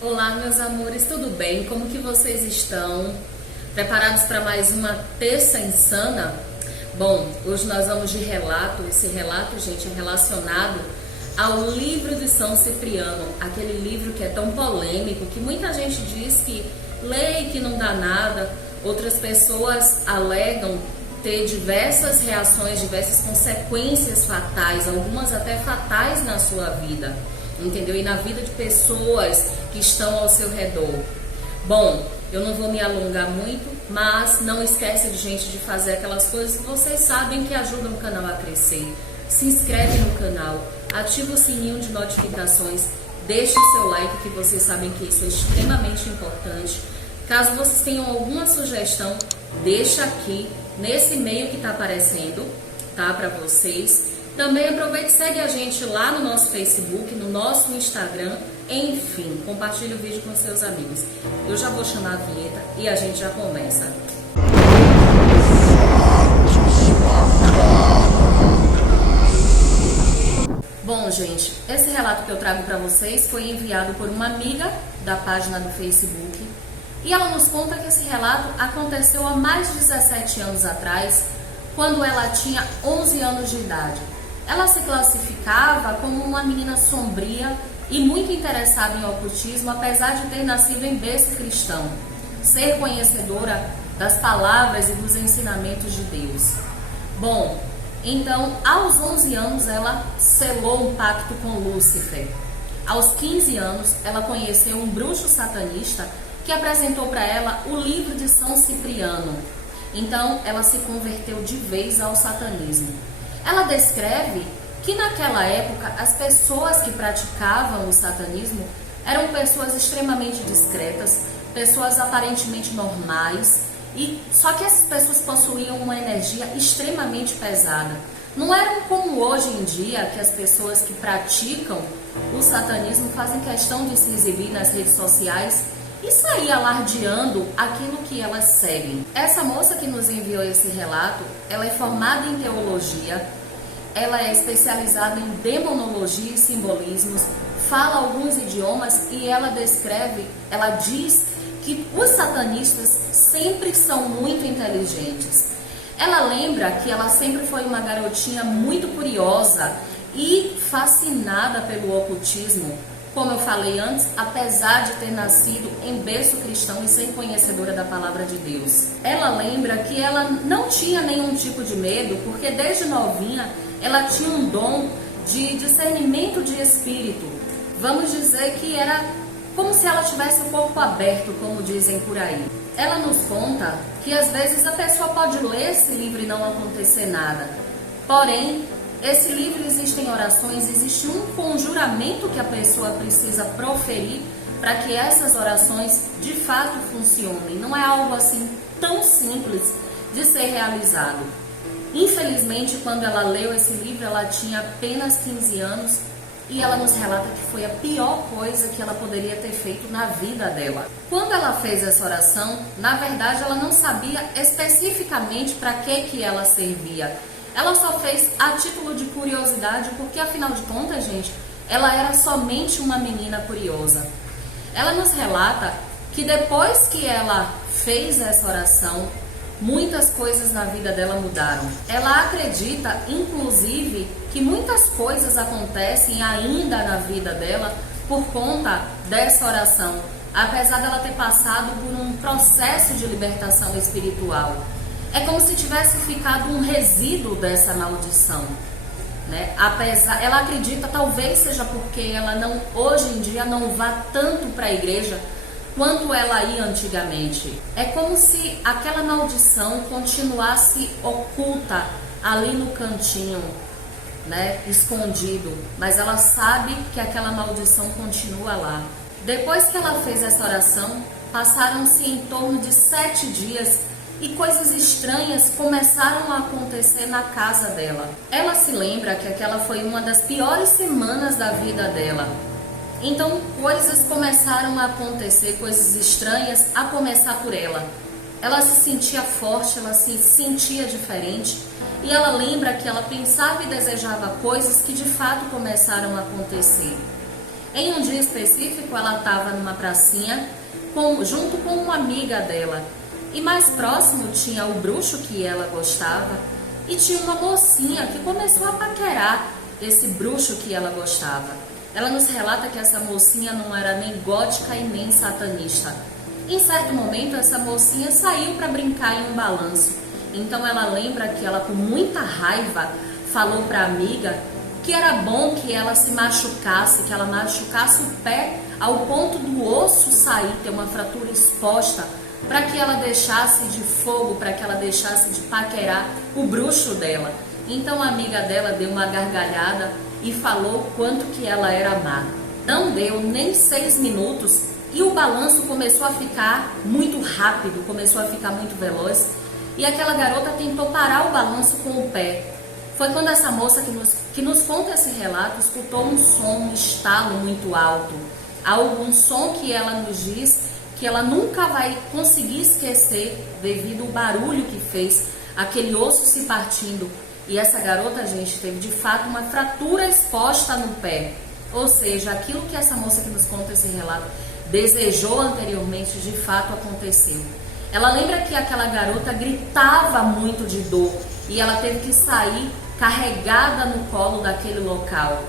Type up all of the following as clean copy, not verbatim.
Olá, meus amores, tudo bem? Como que vocês estão? Preparados para mais uma terça insana? Bom, hoje nós vamos de relato. Esse relato, gente, é relacionado ao livro de São Cipriano, aquele livro que é tão polêmico, que muita gente diz que lê e que não dá nada. Outras pessoas alegam ter diversas reações, diversas consequências fatais, algumas até fatais na sua vida, entendeu? E na vida de pessoas que estão ao seu redor. Bom, eu não vou me alongar muito, mas não esquece de fazer aquelas coisas que vocês sabem que ajudam o canal a crescer. Se inscreve no canal, ativa o sininho de notificações, deixe o seu like, que vocês sabem que isso é extremamente importante. Caso vocês tenham alguma sugestão, deixa aqui nesse e-mail que está aparecendo, tá, para vocês. Também aproveite e segue a gente lá no nosso Facebook, no nosso Instagram, enfim, compartilhe o vídeo com seus amigos. Eu já vou chamar a vinheta e a gente já começa. Bom, gente, esse relato que eu trago para vocês foi enviado por uma amiga da página do Facebook e ela nos conta que esse relato aconteceu há mais de 17 anos atrás, quando ela tinha 11 anos de idade. Ela se classificava como uma menina sombria e muito interessada em ocultismo, apesar de ter nascido em berço cristão, ser conhecedora das palavras e dos ensinamentos de Deus. Bom, então, aos 11 anos, ela selou um pacto com Lúcifer. Aos 15 anos, ela conheceu um bruxo satanista que apresentou para ela o livro de São Cipriano. Então, ela se converteu de vez ao satanismo. Ela descreve que naquela época as pessoas que praticavam o satanismo eram pessoas extremamente discretas, pessoas aparentemente normais, e só que essas pessoas possuíam uma energia extremamente pesada. Não eram como hoje em dia, que as pessoas que praticam o satanismo fazem questão de se exibir nas redes sociais e sair alardeando aquilo que elas seguem. Essa moça que nos enviou esse relato, ela é formada em teologia, ela é especializada em demonologia e simbolismos, fala alguns idiomas e ela diz que os satanistas sempre são muito inteligentes. Ela lembra que ela sempre foi uma garotinha muito curiosa e fascinada pelo ocultismo, como eu falei antes, apesar de ter nascido em berço cristão e ser conhecedora da palavra de Deus. Ela lembra que ela não tinha nenhum tipo de medo, porque desde novinha ela tinha um dom de discernimento de espírito. Vamos dizer que era como se ela tivesse o corpo aberto, como dizem por aí. Ela nos conta que às vezes a pessoa pode ler esse livro e não acontecer nada. Porém, esse livro existem orações, existe um conjuramento que a pessoa precisa proferir para que essas orações de fato funcionem. Não é algo assim tão simples de ser realizado. Infelizmente, quando ela leu esse livro, ela tinha apenas 15 anos e ela nos relata que foi a pior coisa que ela poderia ter feito na vida dela. Quando ela fez essa oração, na verdade ela não sabia especificamente para que ela servia. Ela só fez a título de curiosidade, porque afinal de contas, gente, ela era somente uma menina curiosa. Ela nos relata que depois que ela fez essa oração, muitas coisas na vida dela mudaram. Ela acredita, inclusive, que muitas coisas acontecem ainda na vida dela por conta dessa oração, apesar dela ter passado por um processo de libertação espiritual. É como se tivesse ficado um resíduo dessa maldição, né? Ela acredita, talvez seja porque ela não, hoje em dia não vá tanto para a igreja quanto ela ia antigamente. É como se aquela maldição continuasse oculta ali no cantinho, né, escondido, mas ela sabe que aquela maldição continua lá. Depois que ela fez essa oração, passaram-se em torno de 7 dias e coisas estranhas começaram a acontecer na casa dela. Ela se lembra que aquela foi uma das piores semanas da vida dela. Então, coisas começaram a acontecer, coisas estranhas, a começar por ela. Ela se sentia forte, ela se sentia diferente e ela lembra que ela pensava e desejava coisas que de fato começaram a acontecer. Em um dia específico, ela estava numa pracinha junto com uma amiga dela. E mais próximo tinha o bruxo que ela gostava e tinha uma mocinha que começou a paquerar esse bruxo que ela gostava. Ela nos relata que essa mocinha não era nem gótica e nem satanista. Em certo momento, essa mocinha saiu para brincar em um balanço. Então ela lembra que ela, com muita raiva, falou para a amiga que era bom que ela se machucasse, que ela machucasse o pé ao ponto do osso sair, ter uma fratura exposta, para que ela deixasse de fogo, para que ela deixasse de paquerar o bruxo dela. Então a amiga dela deu uma gargalhada e falou quanto que ela era má. Não deu nem 6 minutos e o balanço começou a ficar muito rápido, começou a ficar muito veloz, e aquela garota tentou parar o balanço com o pé. Foi quando essa moça que nos conta esse relato escutou um som, um estalo muito alto, um som que ela nos diz que ela nunca vai conseguir esquecer devido ao barulho que fez, aquele osso se partindo. E essa garota, gente, teve de fato uma fratura exposta no pé. Ou seja, aquilo que essa moça que nos conta esse relato desejou anteriormente, de fato aconteceu. Ela lembra que aquela garota gritava muito de dor e ela teve que sair carregada no colo daquele local.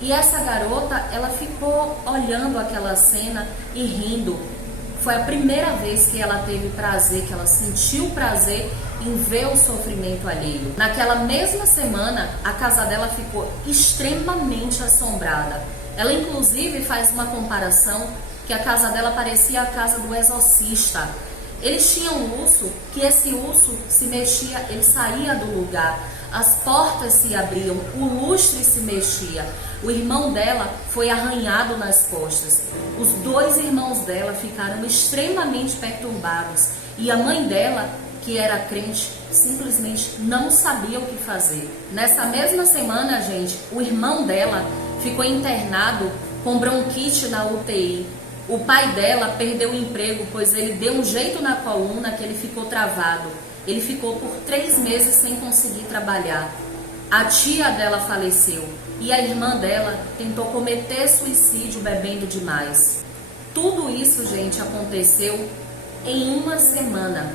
E essa garota, ela ficou olhando aquela cena e rindo. Foi a primeira vez que ela teve prazer, que ela sentiu prazer em ver o sofrimento alheio. Naquela mesma semana, a casa dela ficou extremamente assombrada. Ela inclusive faz uma comparação que a casa dela parecia a casa do exorcista. Eles tinham um urso, que esse urso se mexia, ele saía do lugar. As portas se abriam, o lustre se mexia. O irmão dela foi arranhado nas costas. Os 2 irmãos dela ficaram extremamente perturbados. E a mãe dela, que era crente, simplesmente não sabia o que fazer. Nessa mesma semana, gente, o irmão dela ficou internado com bronquite na UTI. O pai dela perdeu o emprego, pois ele deu um jeito na coluna que ele ficou travado. Ele ficou por 3 meses sem conseguir trabalhar. A tia dela faleceu e a irmã dela tentou cometer suicídio bebendo demais. Tudo isso, gente, aconteceu em uma semana.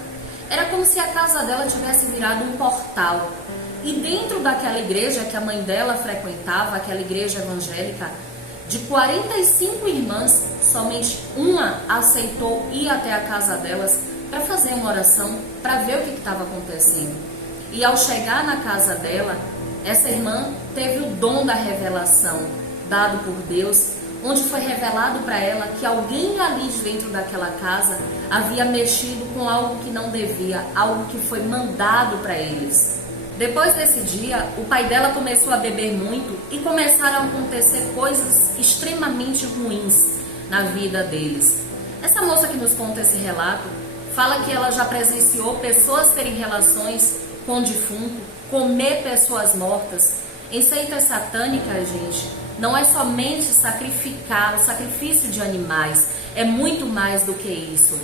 Era como se a casa dela tivesse virado um portal. E dentro daquela igreja que a mãe dela frequentava, aquela igreja evangélica, de 45 irmãs, somente uma aceitou ir até a casa delas para fazer uma oração, para ver o que estava acontecendo. E ao chegar na casa dela, essa irmã teve o dom da revelação, dado por Deus, onde foi revelado para ela que alguém ali dentro daquela casa havia mexido com algo que não devia, algo que foi mandado para eles. Depois desse dia, o pai dela começou a beber muito e começaram a acontecer coisas extremamente ruins na vida deles. Essa moça que nos conta esse relato fala que ela já presenciou pessoas terem relações com o defunto, comer pessoas mortas. Em seitas satânicas, gente, não é somente sacrificar, o sacrifício de animais, é muito mais do que isso.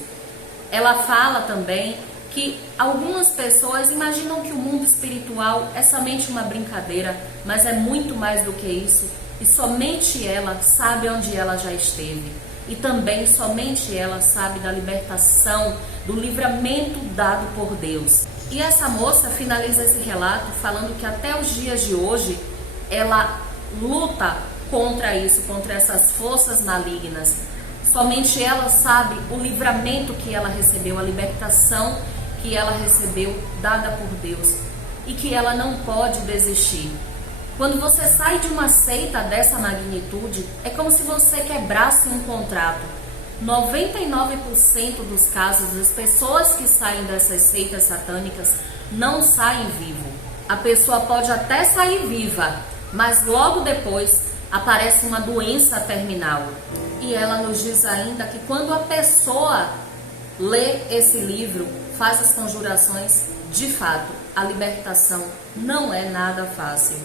Ela fala também que algumas pessoas imaginam que o mundo espiritual é somente uma brincadeira, mas é muito mais do que isso, e somente ela sabe onde ela já esteve. E também somente ela sabe da libertação, do livramento dado por Deus. E essa moça finaliza esse relato falando que até os dias de hoje ela luta contra isso, contra essas forças malignas. Somente ela sabe o livramento que ela recebeu, a libertação que ela recebeu dada por Deus, e que ela não pode desistir. Quando você sai de uma seita dessa magnitude, é como se você quebrasse um contrato. 99% dos casos, das pessoas que saem dessas seitas satânicas não saem vivo. A pessoa pode até sair viva, mas logo depois aparece uma doença terminal. E ela nos diz ainda que quando a pessoa lê esse livro, faz as conjurações, de fato, a libertação não é nada fácil.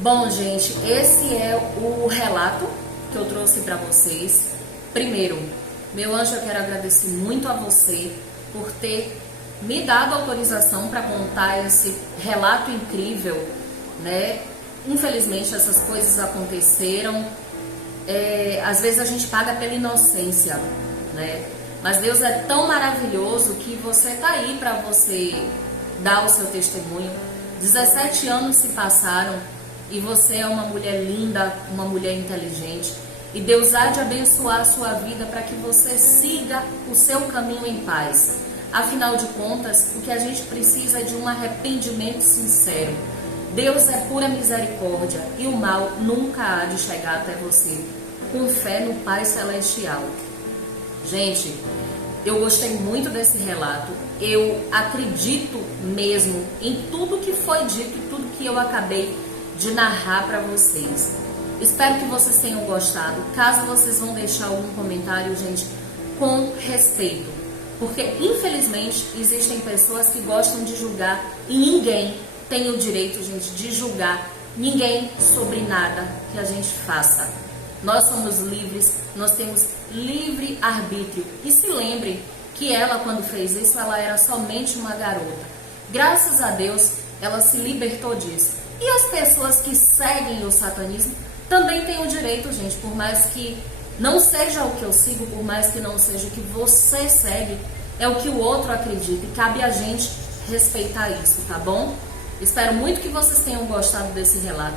Bom, gente, esse é o relato que eu trouxe para vocês. Primeiro, meu anjo, eu quero agradecer muito a você por ter me dado autorização para contar esse relato incrível, né? Infelizmente, essas coisas aconteceram. às vezes a gente paga pela inocência, né? Mas Deus é tão maravilhoso que você tá aí para você dar o seu testemunho. 17 anos se passaram e você é uma mulher linda, uma mulher inteligente. E Deus há de abençoar a sua vida para que você siga o seu caminho em paz. Afinal de contas, o que a gente precisa é de um arrependimento sincero. Deus é pura misericórdia e o mal nunca há de chegar até você. Com fé no Pai Celestial. Gente, eu gostei muito desse relato. Eu acredito mesmo em tudo que foi dito e tudo que eu acabei de narrar para vocês. Espero que vocês tenham gostado. Caso vocês vão deixar algum comentário, gente, com respeito. Porque, infelizmente, existem pessoas que gostam de julgar e ninguém tem o direito, gente, de julgar ninguém sobre nada que a gente faça. Nós somos livres, nós temos livre arbítrio. E se lembre que ela, quando fez isso, ela era somente uma garota. Graças a Deus, ela se libertou disso. E as pessoas que seguem o satanismo também têm o direito, gente, por mais que não seja o que eu sigo, por mais que não seja o que você segue, é o que o outro acredita e cabe a gente respeitar isso, tá bom? Espero muito que vocês tenham gostado desse relato.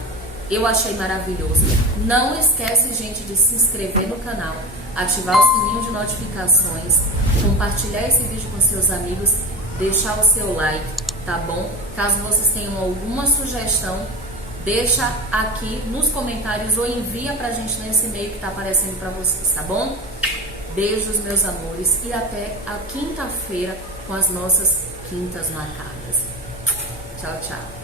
Eu achei maravilhoso. Não esquece, gente, de se inscrever no canal, ativar o sininho de notificações, compartilhar esse vídeo com seus amigos, deixar o seu like, tá bom? Caso vocês tenham alguma sugestão, deixa aqui nos comentários ou envia pra gente nesse e-mail que tá aparecendo pra vocês, tá bom? Beijos, meus amores, e até a quinta-feira com as nossas quintas marcadas. Tchau, tchau.